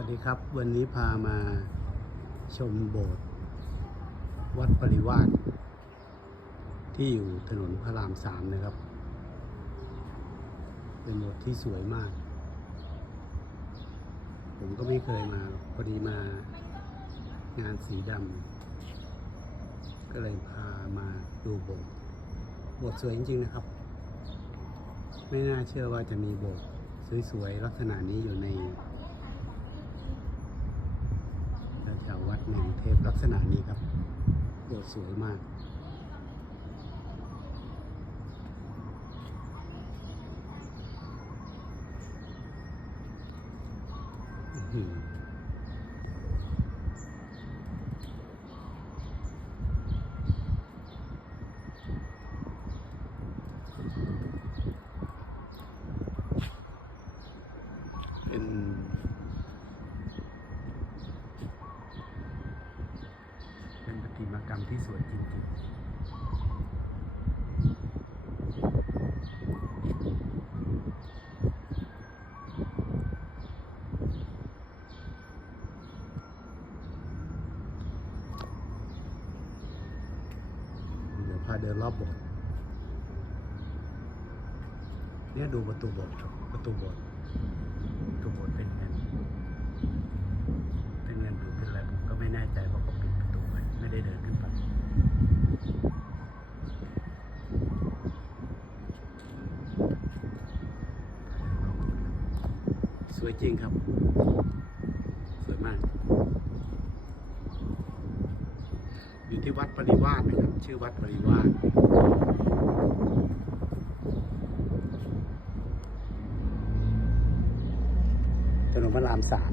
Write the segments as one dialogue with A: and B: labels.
A: วัสดีครับ วันนี้พามาชมโบสถ์วัดปริวาสที่อยู่ถนนพระรามสามนะครับ เป็นโบสถ์ที่สวยมาก ผมก็ไม่เคยมาพอดีมางานสีดำก็เลยพามาดูโบสถ์โบสถ์สวยจริง ๆ นะครับ ไม่น่าเชื่อว่าจะมีโบสถ์สวยๆลักษณะนี้อยู่ใน แถวๆวัด หนึ่งเทพลักษณะนี้ครับโบสถ์สวยมากอื้อหือเป็นเป็นประติมากรรมที่สวยจริงๆ เดี๋ยวพาเดินรอบโบสถ์ เนี่ยดูประตูโบสถ์ประตูโบสถ์ประตูโบสถ์เป็นเงินเป็นเงินหรือเป็นอะไรผมก็ไม่แน่ใจเพราะเขาปิดประตูไว้ไม่ได้เดินขึ้นไปสวยจริงครับ สวยมาก อยู่ที่วัดปริวาสนะครับ ชื่อวัดปริวาส นนพระรามสาม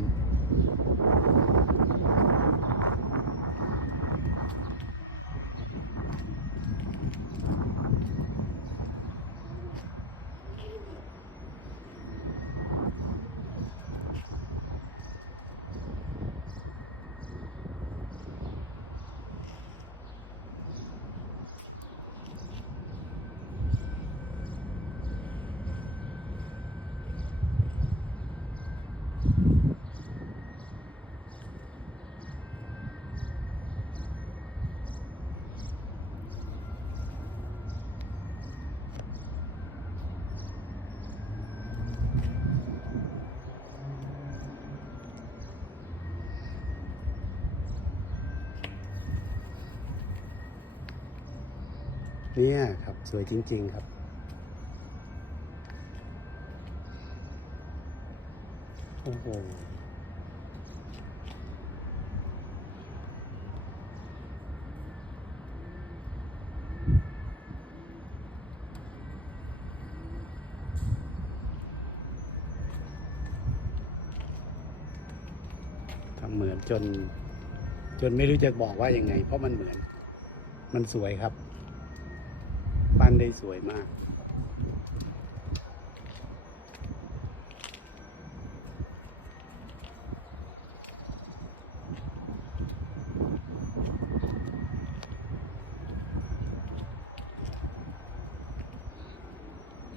A: เนี่ยครับสวยจริง ๆ ครับโอ้โหทำเหมือนจน จนไม่รู้จะบอกว่ายังไง เพราะมันเหมือน มันสวยครับ นได้สวยมาก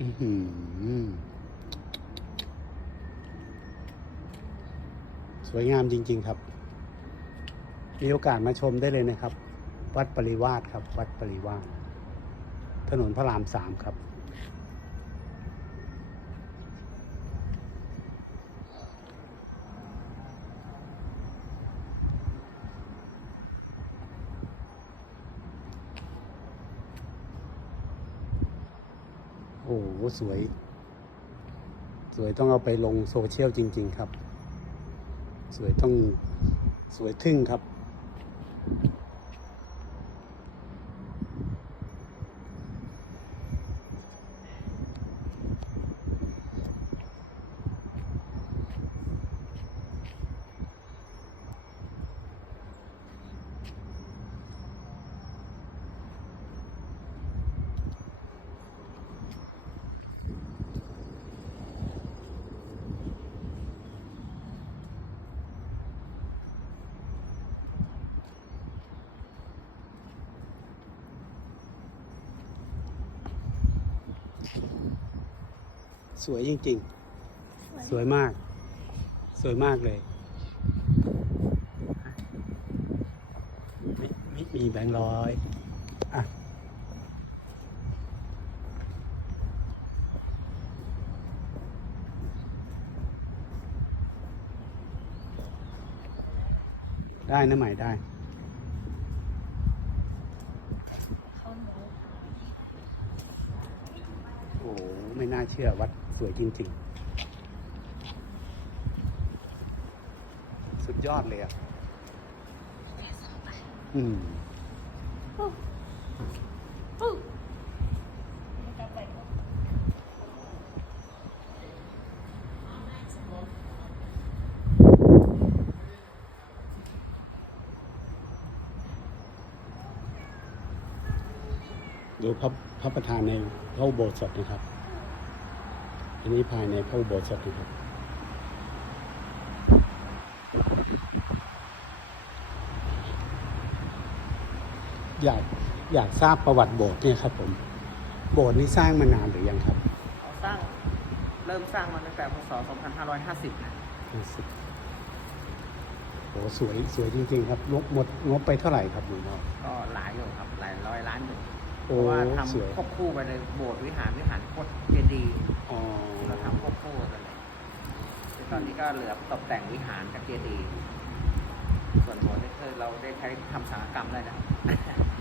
A: อือหือสวยงามจริง ๆ ครับ มีโอกาสมาชมได้เลยนะครับ วัดปริวาสครับ วัดปริวาส ถนนพระรามสามครับ โอ้โห สวย สวยต้องเอาไปลงโซเชียลจริง ๆ ครับ สวยต้องสวยทึ่งครับ สวยจริงๆ สวยมาก สวยมากเลย
B: ไม่
A: ไม่มีแบงค์ร้อยอะได้นะใหม่ได้ ไม่น่าเชื่อวัดสวยจริง ๆ สุดยอดเลยอะอืมดูพระพระประธานในพระอุโบสถนะครับ อันนี้ภายในพระอุโบสถนะครับ อยากอยากทราบประวัติโบสถ์เนี่ยครับผม โบสถ์นี้สร้างมานานหรือยังครับ
B: เขาสร้างเริ่มสร้างมาตั้งแต่พศ 2550นะ
A: โอ้สวยสวยจริงๆครับงบหมดงบไปเท่าไหร่ครับหลวงพ่อ
B: ก็หลายอยู่ครับหลายร้อยล้านอยู่เพ
A: โอ้
B: ราะว่าท
A: สวยำ
B: ควบคู่ไปเลยโบสถ์วิหารวิหารโคตรเจดีย์
A: อ๋อ
B: ที่เราทำควบคู่กันเลยตอนนี้ก็เหลือตกแต่งวิหารกับเจดีย์ส่วนโบสถ์นี่คือเราได้ใช้ทำสังฆกรรมได้แล้ว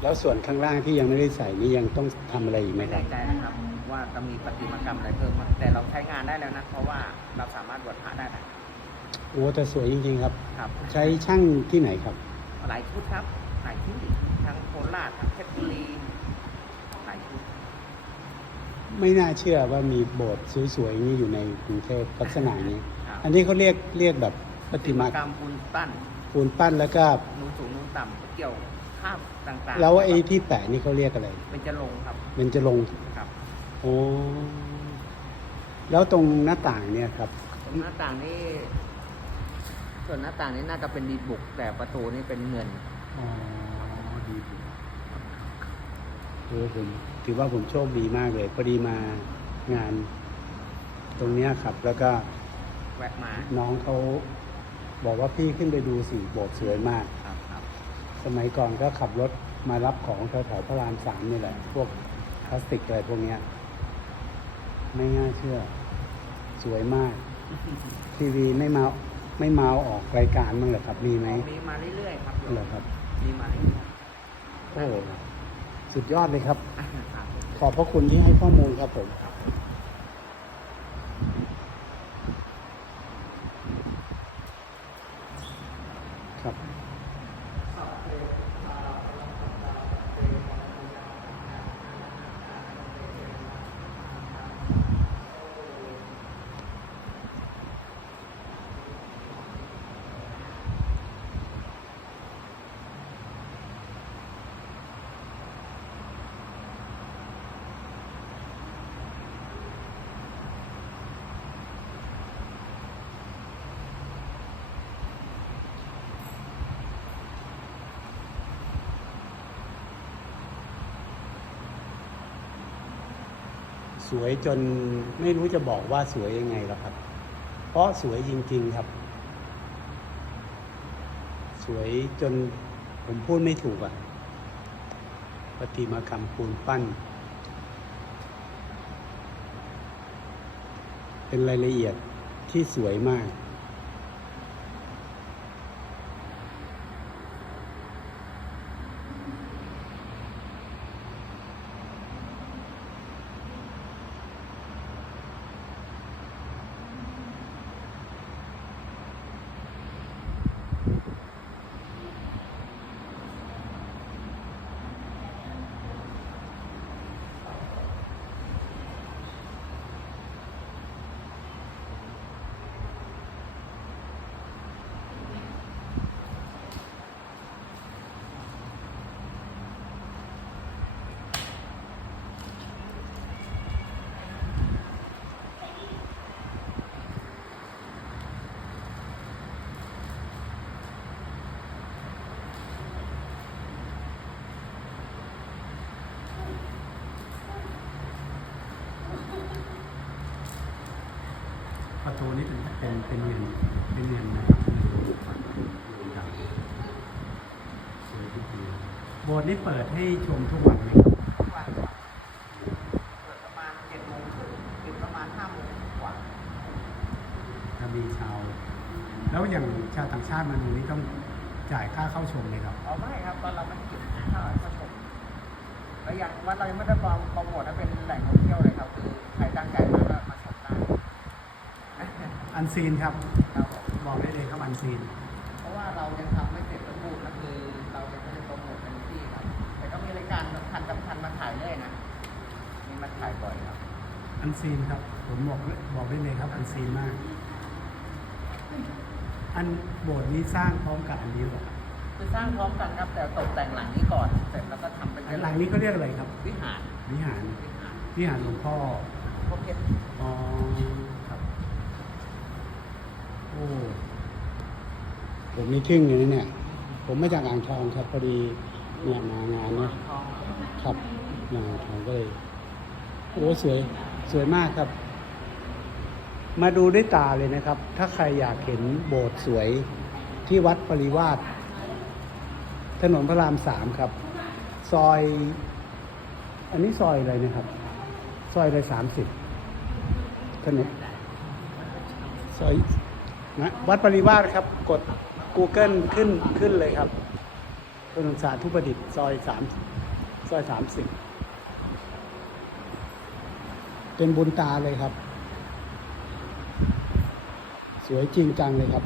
A: แล้วส่วนข้างล่างที่ยังไม่ได้ใส่นี่ยังต้องทำอะไรอีกไหม
B: ไม่
A: ครั
B: แน่
A: บ
B: ใจนะครับ ว่าจะมีประติมากรรมอะไรเพิ่มไหมแต่เราใช้งานได้แล้วนะ เพราะว่าเราสามารถบวชพระได้นะ
A: โอ้แต่สวยจริงๆครับ
B: ครับ
A: ใช้ช่างที่ไหนครับ
B: หลายชุดครับ หลายชุดทั้งโคราชทั้งเพชรบุรีหลายชุด
A: ไม่น่าเชื่อว่ามีโบสถ์สวยๆอย่างนี้อยู่ในกรุงเทพลักษณะนี้
B: ครับ
A: อันนี้เขาเรียกเรียกแบบประติมาก
B: รรมปูนปั้น
A: ปูนปั้นแล้วก็
B: นูนสูงนูนต่ำเกี่ยวข้ามต่างๆ
A: แล้วไอ้ที่แปะนี่เขาเรียกอะไร
B: เป็นจะลงครับ
A: เป็นจะลงค์
B: ครับ
A: โอ้แล้วตรงหน้าต่างเนี่ยครับ
B: ส่วนหน้าต่างนี่ส่วนหน้าต่างนี่น่าจะเป็นดีบุก แต่ประตูนี่เป็นเงิน
A: อ๋อดีเออผม ถือว่าผมโชคดีมากเลยพอดีมางานตรงเนี้ยครับ แล้วก็
B: แวะมา
A: น้องเขาบอกว่าพี่ขึ้นไปดูสิโบสถ์สวยมาก
B: ครับครับ
A: สมัยก่อนก็ขับรถมารับของแถวๆพระรามสามนี่แหละ พวกพลาสติกอะไรพวกเนี้ย ไม่น่าเชื่อ สวยมาก ทีวีไม่มาไม่มาออกรายการบ้างเหรอครับมีไหม
B: มีมาเรื่อยๆครับ
A: เหรอครับ
B: มีมาเรื่อย
A: โอ้สุดยอดเลยครับ
B: ๆครับ
A: ขอบพระคุณที่ให้ข้อมูลครับผมครับ สวยจนไม่รู้จะบอกว่าสวยยังไงแล้วครับ เพราะสวยจริง ๆครับ สวยจนผมพูดไม่ถูกอะประติมากรรมปูนปั้น เป็นรายละเอียดที่สวยมาก ประตูนี้ เป็นเป็นเนเงินเป็นเงินนะครับสวยจริงๆโบสถ์นี่เปิดให้ชมทุกวันไหมครับ
B: เปิดประมาณ7โมงถึงประมาณ5โมงกว่า
A: จะมีชาว แล้วอย่างชาวต่างชาติมาดูนี่ต้องจ่ายค่าเข้าชมเลยครับ
B: เอไม่ครับตอนเราไม่เก็บค่าเข้าชมแล้วอย่างวัดเรายังไม่ได้
A: ซีนครับ
B: ครับผม
A: บอกได้เลยครับอันซีน
B: เพราะว่าเรายังทำไม่เสร็จสมบูรณ์นะคือเรายังไม่ได้โปรโมทเต็มที่ครับแต่ก็มีรายการสำคัญสำคัญมาถ่ายเรื่อยนะมีมาถ่ายบ่อยครับ
A: อันซีนครับ ผมบอกบอกได้เลยครับ อันซีนมาก อันโบสถ์นี้สร้างพร้อมกับอันนี้หรอครับ
B: คือสร้างพร้อมกันครับ แต่ตกแต่งหลังนี้ก่อนเสร็จแล้วก็ทำเป็น
A: อันหลังนี้ก็เรียกอะไรครับ
B: วิหาร
A: วิหาร
B: วิหาร
A: วิหารหลวงพ่อ
B: พวกเพชร
A: อ๋อครับโอ้ ผมนี่ทึ่งเลยนะเนี่ย ผมมาจากอ่างทองครับพอดีเนี่ยมางานเนี่ย
B: ทอง
A: ครับมาอ่างทองก็เลยโอ้สวยสวยมากครับ มาดูด้วยตาเลยนะครับ ถ้าใครอยากเห็นโบสถ์สวยที่วัดปริวาสถนนพระรามสามครับ ซอย อันนี้ซอยอะไรนะครับ ซอยอะไรสามสิบถนนซอย นะวัดปริวาสครับ กด Google ขึ้นขึ้นเลยครับถนนสาธุประดิษฐ์ซอยสามซอยสามสิบเป็นบุญตาเลยครับ สวยจริงจังเลยครับ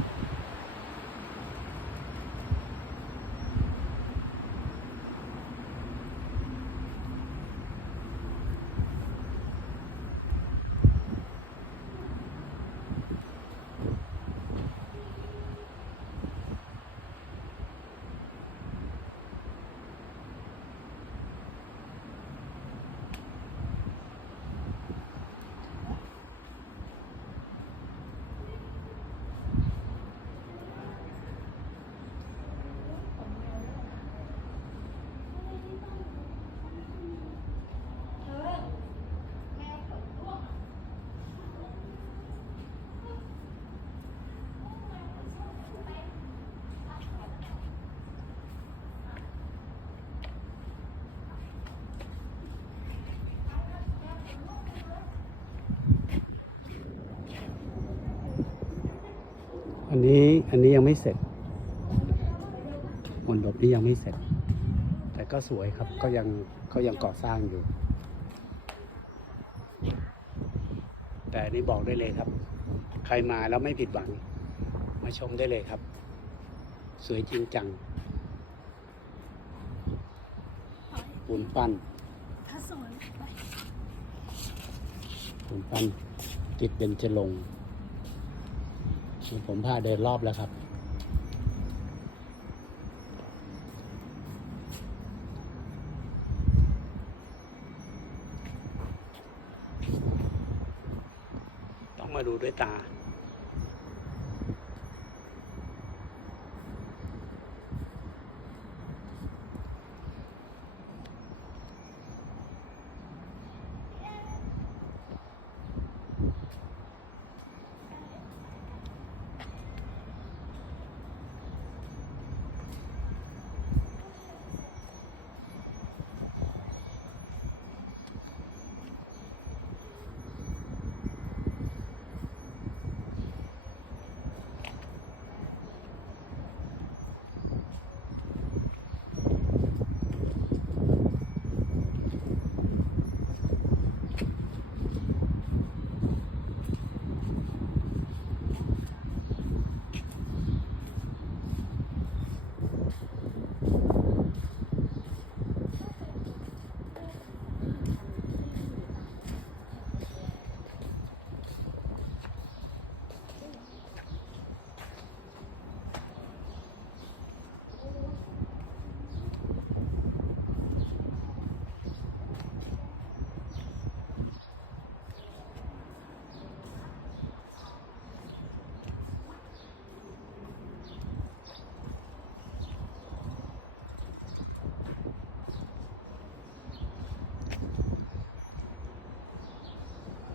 A: อั นนี้อันนี้ยังไม่เสร็จมณฑปนี้ยังไม่เสร็จ แต่ก็สวยครับก็ยังเขายังก่อสร้างอยู่ แต่อันนี้บอกได้เลยครับ ใครมาแล้วไม่ผิดหวัง มาชมได้เลยครับ สวยจริงจังปูนปั้น
C: ถ้าสอนไป
A: ปูนปั้นจิตเป็นจรงค์ ผมพาเดินรอบแล้วครับ ต้องมาดูด้วยตา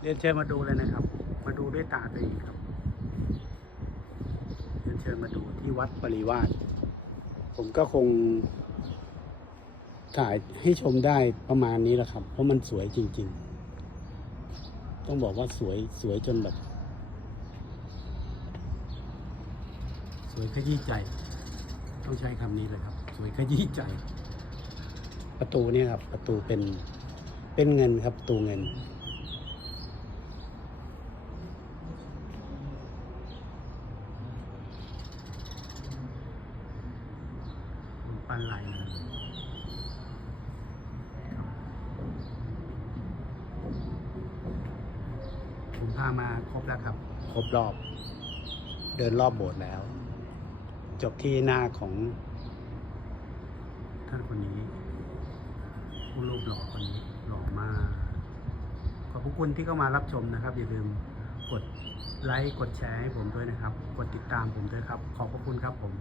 A: เรียนเชิญมาดูเลยนะครับ มาดูด้วยตาตัวเองครับเรียนเชิญมาดูที่วัดปริวาสผมก็คงถ่ายให้ชมได้ประมาณนี้แหละครับ เพราะมันสวยจริง ๆ ต้องบอกว่าสวยสวยจนแบบ สวยขยี้ใจ ต้องใช้คำนี้เลยครับ สวยขยี้ใจ ประตูเนี่ยครับ ประตูเป็นเป็นเงินครับประตูเงิน ปั้นลายมือ ผมพามาครบแล้วครับ ครบรอบ เดินรอบโบสถ์แล้ว จบที่หน้าของ ท่านคนนี้ ผู้รูปหล่อคนนี้หล่อมาก ขอบพระคุณที่เข้ามารับชมนะครับ อย่าลืมกดไลค์กดแชร์ให้ผมด้วยนะครับ กดติดตามผมด้วยครับ ขอบพระคุณครับผม